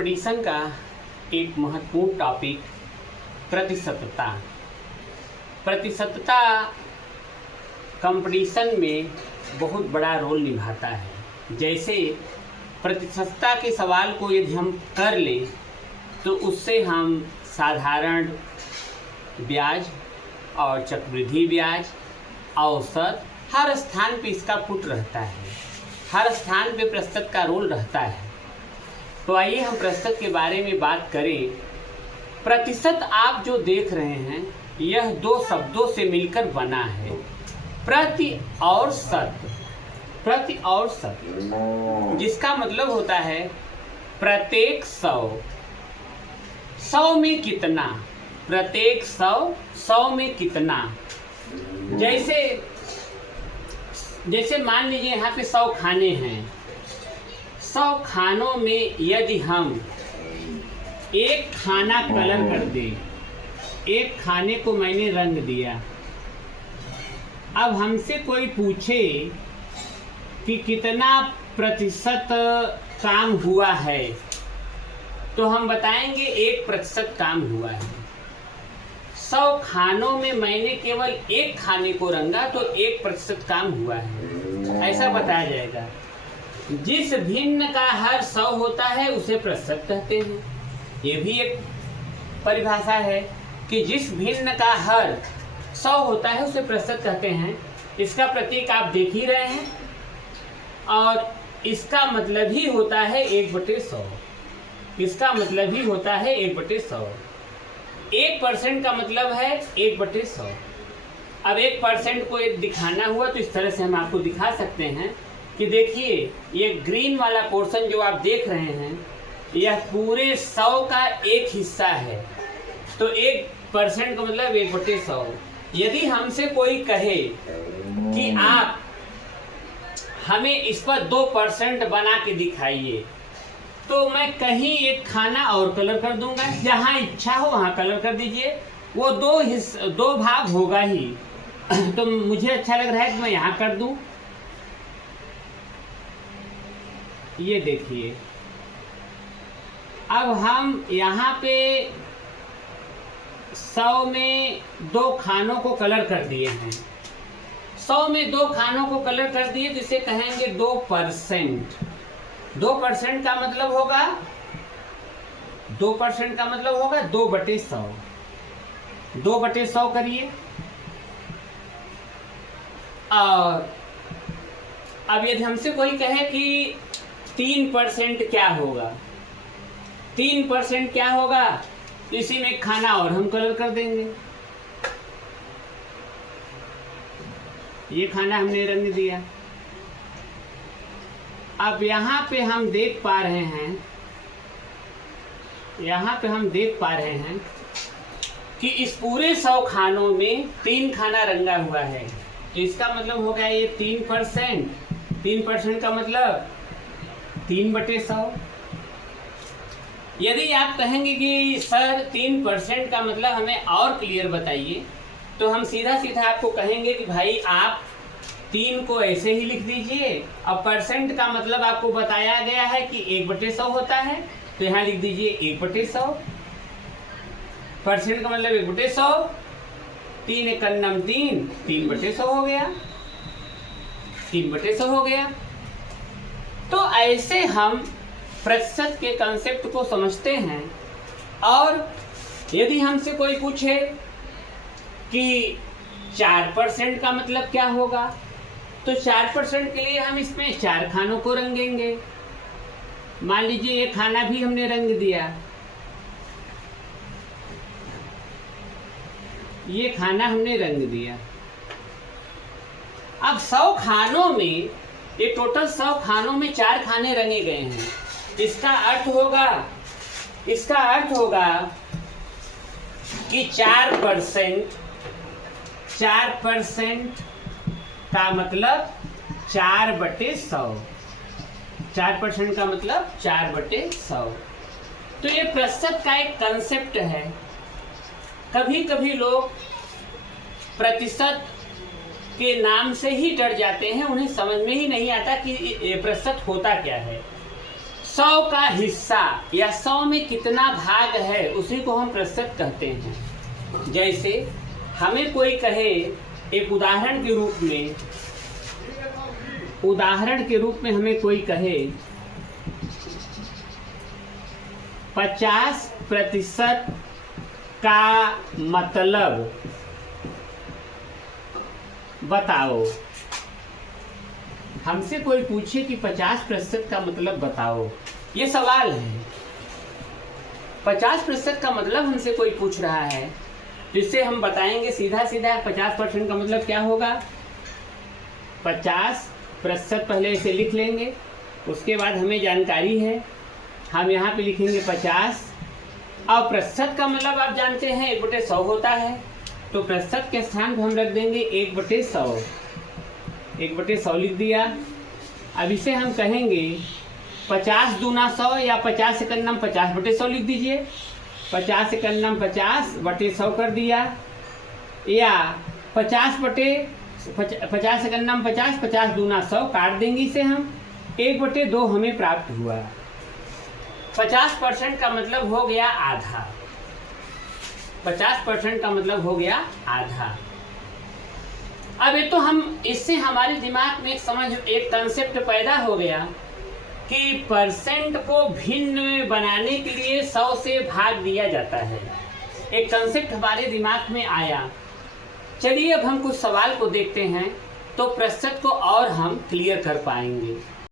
Competition का एक महत्वपूर्ण टॉपिक प्रतिशतता। प्रतिशतता कंपटीशन में बहुत बड़ा रोल निभाता है। जैसे प्रतिशतता के सवाल को यदि हम कर लें तो उससे हम साधारण ब्याज और चक्रवृद्धि ब्याज, औसत, हर स्थान पे इसका पुट रहता है, हर स्थान पे प्रतिशत का रोल रहता है। तो आइए हम प्रतिशत के बारे में बात करें। प्रतिशत आप जो देख रहे हैं यह दो शब्दों से मिलकर बना है, प्रति और शत। प्रति और शत, जिसका मतलब होता है प्रत्येक 100 में कितना, प्रत्येक 100 में कितना। जैसे मान लीजिए यहाँ पे 100 खाने हैं, 100 खानों में यदि हम एक खाना कलर कर दें, एक खाने को मैंने रंग दिया, अब हमसे कोई पूछे कि कितना प्रतिशत काम हुआ है तो हम बताएंगे 1% काम हुआ है। 100 खानों में मैंने केवल एक खाने को रंगा तो 1% काम हुआ है, ऐसा बताया जाएगा। जिस भिन्न का हर 100 होता है उसे प्रतिशत कहते हैं। ये भी एक परिभाषा है कि जिस भिन्न का हर 100 होता है उसे प्रतिशत कहते हैं। इसका प्रतीक आप देख ही रहे हैं और इसका मतलब ही होता है 1/100। इसका मतलब ही होता है 1/100। 1% का मतलब है 1/100। अब 1% को दिखाना हुआ तो इस तरह से हम आपको दिखा सकते हैं कि देखिए ये ग्रीन वाला पोर्शन जो आप देख रहे हैं यह पूरे 100 का एक हिस्सा है। तो 1% का मतलब 1/100। यदि हमसे कोई कहे कि आप हमें इस पर 2% बना के दिखाइए तो मैं कहीं एक खाना और कलर कर दूंगा, जहाँ इच्छा हो वहाँ कलर कर दीजिए, वो दो भाग होगा ही। तो मुझे अच्छा लग रहा है कि मैं यहाँ कर दूं। ये देखिए, अब हम यहाँ पे 100 में 2 खानों को कलर कर दिए हैं। 100 में 2 खानों को कलर कर दिए तो इसे कहेंगे 2%। 2% का मतलब होगा 2% का मतलब होगा 2/100। 2/100 करिए। और अब यदि हमसे कोई कहे कि 3% क्या होगा, 3% क्या होगा, इसी में खाना और हम कलर कर देंगे। ये खाना हमने रंग दिया। अब यहाँ पे हम देख पा रहे हैं, यहाँ पे हम देख पा रहे हैं कि इस पूरे 100 खानों में 3 खाना रंगा हुआ है। तो इसका मतलब हो गया ये 3%। 3% का मतलब 3/100। यदि आप कहेंगे कि सर 3% का मतलब हमें और क्लियर बताइए, तो हम सीधा सीधा आपको कहेंगे कि भाई आप 3 को ऐसे ही लिख दीजिए। अब परसेंट का मतलब आपको बताया गया है कि 1/100 होता है, तो यहाँ लिख दीजिए 1/100। परसेंट का मतलब 1/100, 3 × 3 3/100 हो गया, 3/100 हो गया। तो ऐसे हम प्रतिशत के कंसेप्ट को समझते हैं। और यदि हमसे कोई पूछे कि 4% का मतलब क्या होगा, तो 4% के लिए हम इसमें 4 खानों को रंगेंगे। मान लीजिए ये खाना भी हमने रंग दिया, ये खाना हमने रंग दिया। अब 100 खानों में, ये टोटल 100 खानों में 4 खाने रंगे गए हैं। इसका अर्थ होगा कि 4% का मतलब 4/100। 4% का मतलब 4/100। तो ये प्रतिशत का एक कंसेप्ट है। कभी कभी लोग प्रतिशत के नाम से ही डर जाते हैं, उन्हें समझ में ही नहीं आता कि ये प्रतिशत होता क्या है। 100 का हिस्सा या 100 में कितना भाग है उसी को हम प्रतिशत कहते हैं। जैसे हमें कोई कहे, एक उदाहरण के रूप में हमें कोई कहे 50% का मतलब बताओ। हमसे कोई पूछे कि 50% का मतलब बताओ, ये सवाल है। 50% का मतलब हमसे कोई पूछ रहा है, जिससे हम बताएंगे सीधा सीधा 50% का मतलब क्या होगा। 50% पहले इसे लिख लेंगे, उसके बाद हमें जानकारी है, हम यहाँ पे लिखेंगे 50। और प्रतिशत का मतलब आप जानते हैं 1/100 होता है, तो प्रतिशत के स्थान पर हम रख देंगे 1/100। 1/100 लिख दिया। अब इसे हम कहेंगे 50 दूना 100 या 50 से करना 50/100 लिख दीजिए। 50 से करना 50/100 कर दिया, या 50 से करना 50 दूना 100 काट देंगे इसे हम, 1/2 हमें प्राप्त हुआ। 50% का मतलब हो गया आधा। 50% का मतलब हो गया आधा। अब ये तो हम इससे हमारे दिमाग में एक कंसेप्ट पैदा हो गया कि परसेंट को भिन्न में बनाने के लिए 100 से भाग दिया जाता है। एक कंसेप्ट हमारे दिमाग में आया। चलिए अब हम कुछ सवाल को देखते हैं, तो प्रतिशत को और हम क्लियर कर पाएंगे।